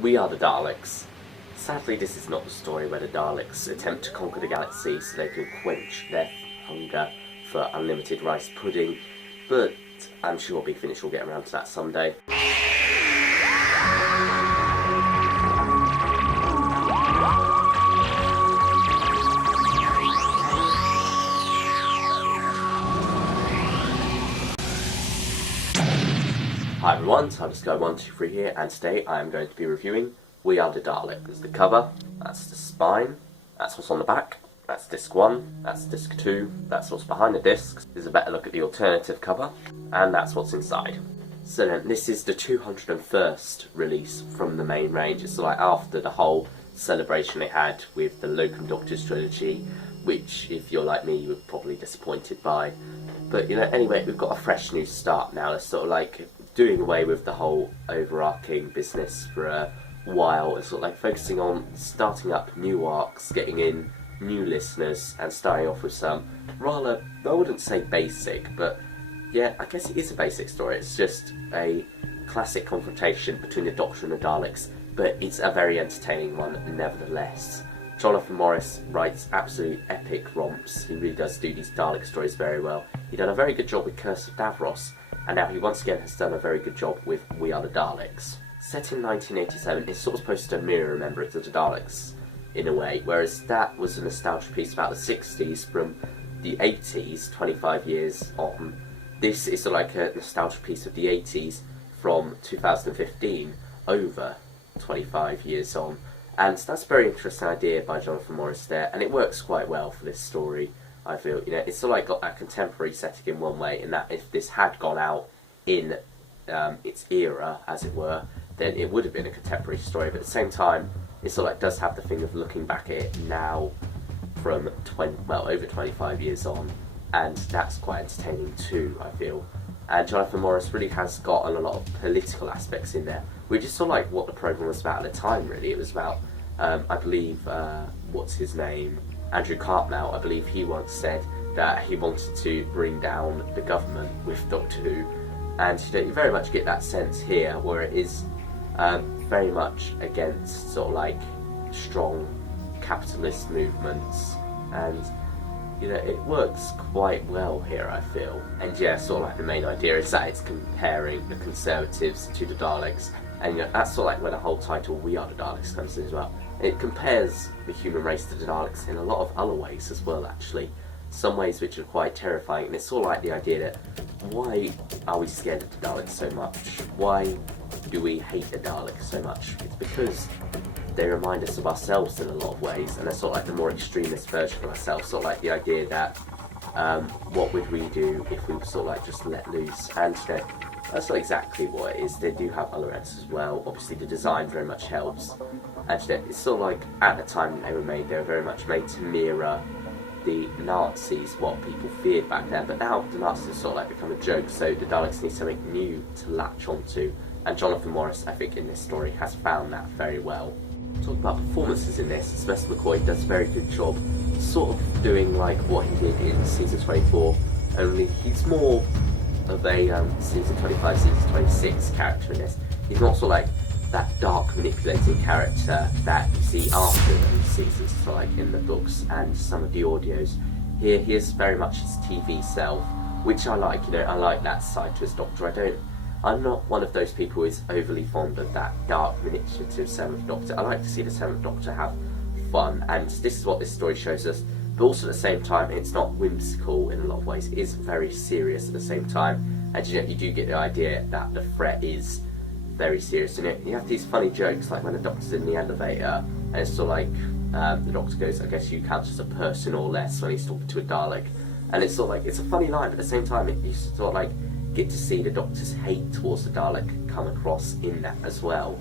We are the Daleks. Sadly, this is not the story where the Daleks attempt to conquer the galaxy so they can quench their hunger for unlimited rice pudding, but I'm sure Big Finish will get around to that someday. Hi everyone, Time to Sky 123 here, and today I am going to be reviewing We Are the Daleks. There's the cover, that's the spine, that's what's on the back, that's disc 1, that's disc 2, that's what's behind the discs. There's a better look at the alternative cover, and that's what's inside. So then, this is the 201st release from the main range. It's like after the whole celebration they had with the Locum Doctors trilogy, which, if you're like me, you were probably disappointed by. But, you know, anyway, we've got a fresh new start now. It's sort of like doing away with the whole overarching business for a while. It's sort of like focusing on starting up new arcs, getting in new listeners, and starting off with some rather, I wouldn't say basic, but yeah, I guess it is a basic story. It's just a classic confrontation between the Doctor and the Daleks, but it's a very entertaining one nevertheless. Jonathan Morris writes absolute epic romps. He really does do these Dalek stories very well. He done a very good job with Curse of Davros, and now he once again has done a very good job with We Are the Daleks. Set in 1987, it's sort of supposed to mirror Remembrance of the Daleks in a way, whereas that was a nostalgia piece about the 60s from the 80s, 25 years on. This is sort of like a nostalgia piece of the 80s from 2015 over 25 years on. And that's a very interesting idea by Jonathan Morris there, and it works quite well for this story, I feel. You know, it's sort of like got that contemporary setting in one way, in that if this had gone out in its era, as it were, then it would have been a contemporary story. But at the same time, it sort of like does have the thing of looking back at it now from over 25 years on, and that's quite entertaining too, I feel. And Jonathan Morris really has gotten a lot of political aspects in there, which is sort of like what the programme was about at the time, really. It was about, I believe, what's his name? Andrew Cartmel, I believe he once said that he wanted to bring down the government with Doctor Who. And you know, you very much get that sense here, where it is very much against sort of like strong capitalist movements, and you know, it works quite well here, I feel. And yeah, sort of like the main idea is that it's comparing the Conservatives to the Daleks, and you know, that's sort of like where the whole title We Are the Daleks comes in as well. It compares the human race to the Daleks in a lot of other ways as well, actually. Some ways which are quite terrifying, and it's sort of like the idea that why are we scared of the Daleks so much? Why do we hate the Daleks so much? It's because they remind us of ourselves in a lot of ways, and they're sort of like the more extremist version of ourselves, sort of like the idea that what would we do if we were sort of like just let loose? And you know, that's not exactly what it is. They do have other ends as well. Obviously the design very much helps, and you know, it's sort of like at the time they were very much made to mirror the Nazis, what people feared back then. But now the Nazis have sort of like become a joke, so the Daleks need something new to latch onto, and Jonathan Morris, I think, in this story has found that very well. Talk about performances in this. Sylvester McCoy does a very good job, sort of doing like what he did in season 24, only he's more of a season 25, season 26 character in this. He's not sort of like that dark manipulating character that you see after those seasons, so like in the books and some of the audios. Here he is very much his TV self, which I like. You know, I like that side to his Doctor. I'm not one of those people who is overly fond of that dark, manipulative 7th Doctor. I like to see the 7th Doctor have fun, and this is what this story shows us. But also at the same time, it's not whimsical in a lot of ways. It is very serious at the same time, and you know, you do get the idea that the threat is very serious. You know, you have these funny jokes, like when the Doctor's in the elevator, and it's sort of like the Doctor goes, "I guess you count as a person or less," when he's talking to a Dalek, and it's sort of like, it's a funny line, but at the same time, you sort of like get to see the Doctor's hate towards the Dalek come across in that as well,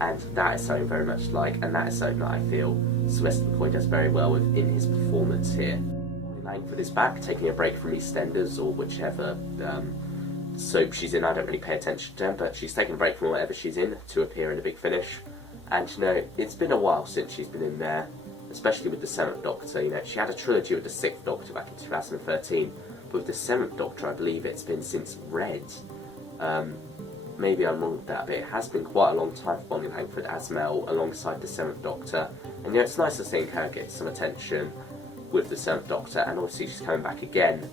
and that is something very much like, and that is something that I feel Sylvester McCoy does very well with in his performance here. Langford is back, taking a break from EastEnders or whichever soap she's in. I don't really pay attention to them, but she's taking a break from whatever she's in to appear in The Big Finish. And you know, it's been a while since she's been in there, especially with the 7th Doctor. You know, she had a trilogy with the 6th Doctor back in 2013, but with the 7th Doctor, I believe it's been since Red. maybe I'm wrong with that, but it has been quite a long time for Bonnie Langford as Mel alongside the Seventh Doctor. And it's nice to see her get some attention with the Seventh Doctor, and obviously she's coming back again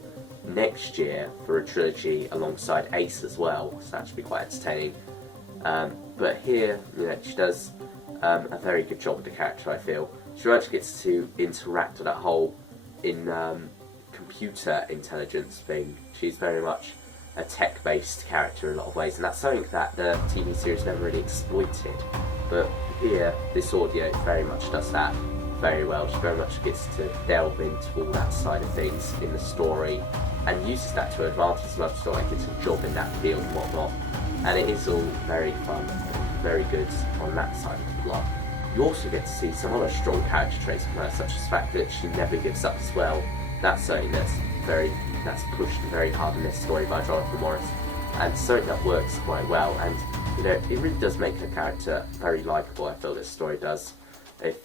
next year for a trilogy alongside Ace as well, so that should be quite entertaining. But here, she does a very good job with the character, I feel. She actually gets to interact with that whole computer intelligence thing. She's very much a tech-based character in a lot of ways, and that's something that the TV series never really exploited. But here, this audio very much does that very well. She very much gets to delve into all that side of things in the story, and uses that to her advantage as well, so gets a job in that field and whatnot. And it is all very fun, very good on that side of the plot. You also get to see some other strong character traits from her, such as the fact that she never gives up as well. That's something that's pushed very hard in this story by Jonathan Morris, and something that works quite well. And it really does make her character very likeable. I feel this story does. If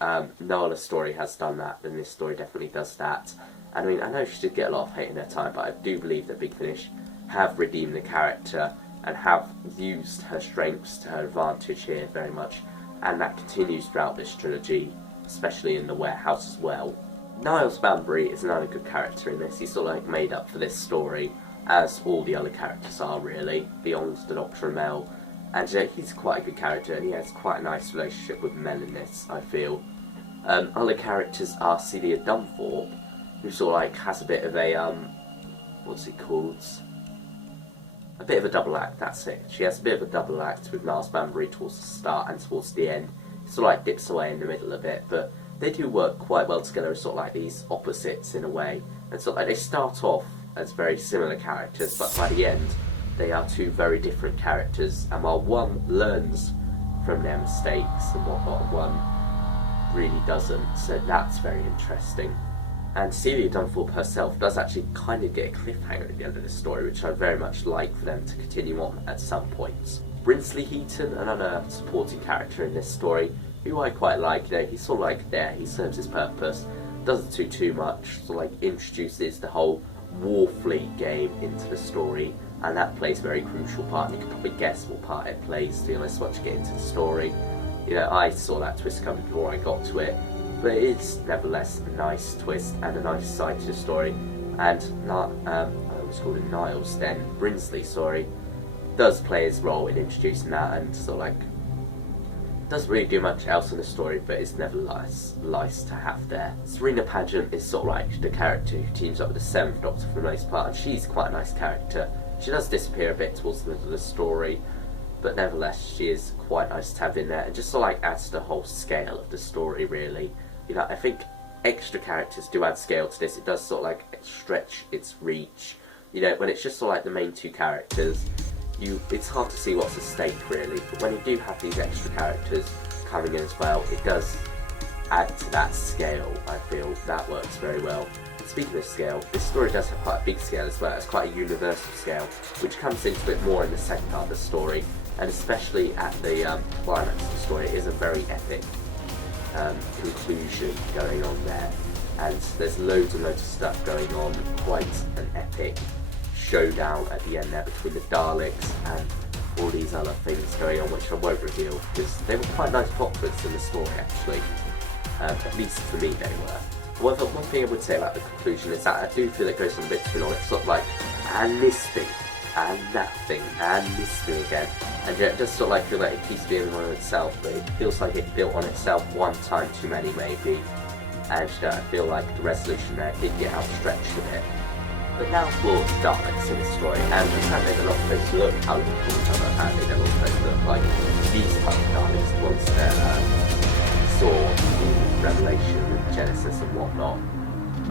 no other story has done that, then this story definitely does that. And I know she did get a lot of hate in her time, but I do believe that Big Finish have redeemed the character and have used her strengths to her advantage here very much, and that continues throughout this trilogy, especially in the warehouse as well. Niles Banbury is another good character in this. He's sort of made up for this story, as all the other characters are really, beyond the Doctor and Mel. And he's quite a good character, and he has quite a nice relationship with Mel in this, I feel. Other characters are Celia Dunthorpe, who sort of has a bit of a, what's it called? A bit of a double act, that's it. She has a bit of a double act with Niles Banbury towards the start and towards the end. It sort of dips away in the middle a bit, but they do work quite well together as sort of these opposites in a way. And sort of they start off as very similar characters, but by the end they are two very different characters, and while one learns from their mistakes and whatnot, one really doesn't, so that's very interesting. And Celia Dunthorpe herself does actually kind of get a cliffhanger at the end of this story, which I'd very much like for them to continue on at some points. Brinsley Heaton, another supporting character in this story, who I quite like. He's sort of there, he serves his purpose, doesn't do too much, sort of introduces the whole Warfleet game into the story, and that plays a very crucial part. You can probably guess what part it plays, to be honest, once you get into the story. I saw that twist coming before I got to it, but it's nevertheless a nice twist and a nice side to the story. And I always called him Niles then, Brinsley, does play his role in introducing that, and doesn't really do much else in the story, but it's nevertheless nice to have there. Serena Paget is the character who teams up with the Seventh Doctor for the most part, and she's quite a nice character. She does disappear a bit towards the middle of the story, but nevertheless she is quite nice to have in there, and just adds to the whole scale of the story really. I think extra characters do add scale to this. It does stretch its reach. When it's just the main two characters, it's hard to see what's at stake really, but when you do have these extra characters coming in as well, it does add to that scale. I feel that works very well. Speaking of scale, this story does have quite a big scale as well. It's quite a universal scale, which comes into it more in the second part of the story, and especially at the climax of the story. It is a very epic conclusion going on there, and there's loads and loads of stuff going on. Quite an epic showdown at the end there between the Daleks and all these other things going on, which I won't reveal because they were quite nice plot twists in the story actually. At least for me they were. However, one thing I would say about the conclusion is that I do feel it goes on a bit too long. It's and this thing, and that thing, and this thing again. And it does feel like it keeps building on itself, but it feels like it built on itself one time too many maybe. And I feel like the resolution there did get outstretched a bit. But now for Daleks in the story, and apparently they're not supposed to look how they look each other, apparently they're not supposed to look like these type of Daleks, the ones that saw in Revelation and Genesis and whatnot.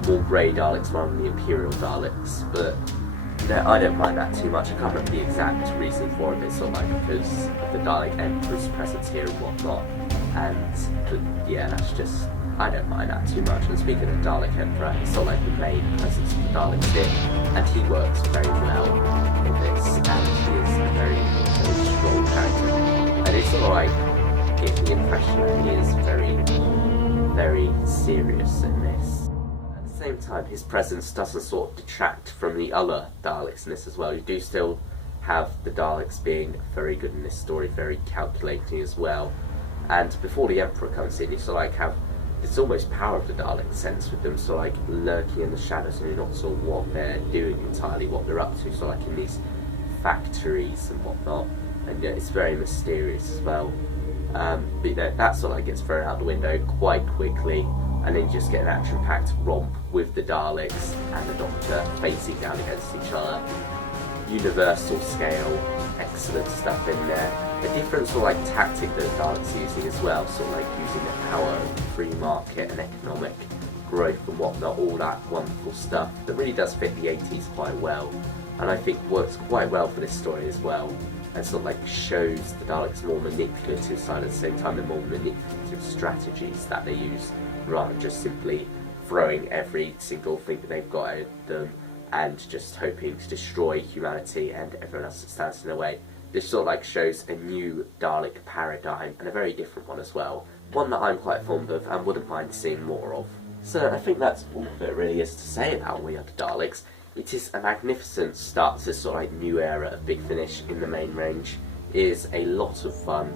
More grey Daleks rather than the Imperial Daleks, but I don't mind that too much. I can't remember the exact reason for it, it's because of the Dalek Emperor's presence here and whatnot, and that's just, I don't mind that too much. And speaking of Dalek Emperor, he's the main presence of the Daleks here, and he works very well in this, and he is a very, very strong character. And it's getting the impression that he is very, very serious in this. At the same time, his presence doesn't detract from the other Daleks in this as well. You do still have the Daleks being very good in this story, very calculating as well. And before the Emperor comes in, you sort of like have this almost power of the Dalek sense with them, sort of like lurking in the shadows, and you're not sure what they're doing entirely, what they're up to, sort of like in these factories and whatnot. And it's very mysterious as well. But you know, that sort of like gets thrown out the window quite quickly, and then you just get an action-packed romp with the Daleks and the Doctor facing down against each other. Universal scale, excellent stuff in there. A different sort of like tactic that the Daleks are using as well, sort of like using the power of the free market and economic growth and whatnot, all that wonderful stuff that really does fit the 80s quite well, and I think works quite well for this story as well, and sort of like shows the Daleks' more manipulative side at the same time, the more manipulative strategies that they use, rather than just simply throwing every single thing that they've got at them and just hoping to destroy humanity and everyone else that stands in their way. This sort of like shows a new Dalek paradigm, and a very different one as well. One that I'm quite fond of and wouldn't mind seeing more of. So I think that's all there really is to say about We Are the Daleks. It is a magnificent start to this sort of like new era of Big Finish in the main range. It is a lot of fun,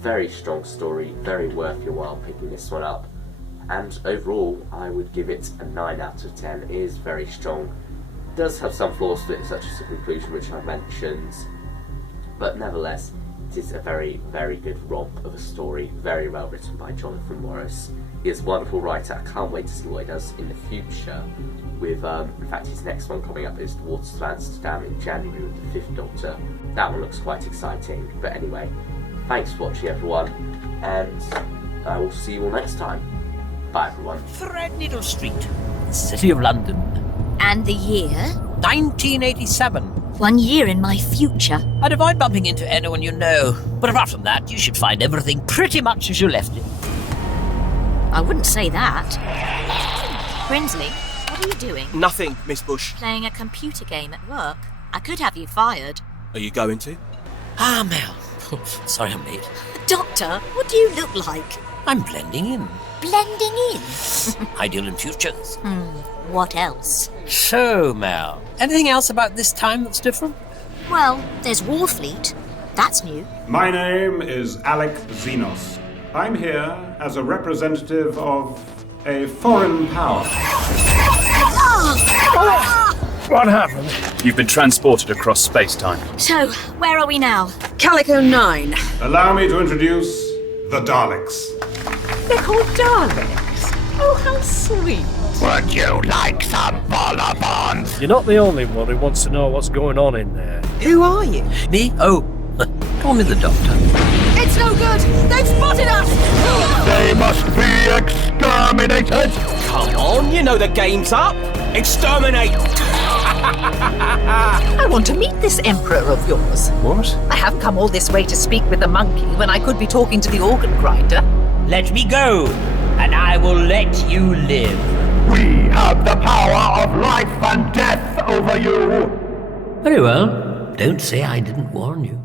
very strong story, very worth your while picking this one up. And overall, I would give it a 9 out of 10. It is very strong. It does have some flaws to it, such as the conclusion which I mentioned, but nevertheless, it is a very, very good romp of a story, very well written by Jonathan Morris. He is a wonderful writer. I can't wait to see what he does in the future with, in fact, his next one coming up is The Waters of Amsterdam in January with the 5th Doctor. That one looks quite exciting. But anyway, thanks for watching everyone, and I will see you all next time. Bye everyone. Threadneedle Street, City of London. And the year? 1987. 1 year in my future. I'd avoid bumping into anyone you know, but apart from that, you should find everything pretty much as you left it. I wouldn't say that. Brinsley, what are you doing? Nothing, Miss Bush. Playing a computer game at work. I could have you fired. Are you going to? Ah, Mel. Sorry I'm late. Doctor, what do you look like? I'm blending in. Blending in? Ideal in futures. What else? So, Mel, anything else about this time that's different? Well, there's Warfleet. That's new. My name is Alec Xenos. I'm here as a representative of a foreign power. What happened? You've been transported across space-time. So, where are we now? Calico 9. Allow me to introduce the Daleks. They're called Daleks. Oh, how sweet. Would you like some bonbons? You're not the only one who wants to know what's going on in there. Who are you? Me? Oh, call me the Doctor. It's no good. They've spotted us. They must be exterminated! Come on, you know the game's up. Exterminate! I want to meet this emperor of yours. What? I have come all this way to speak with the monkey when I could be talking to the organ grinder. Let me go, and I will let you live. We have the power of life and death over you! Very well. Don't say I didn't warn you.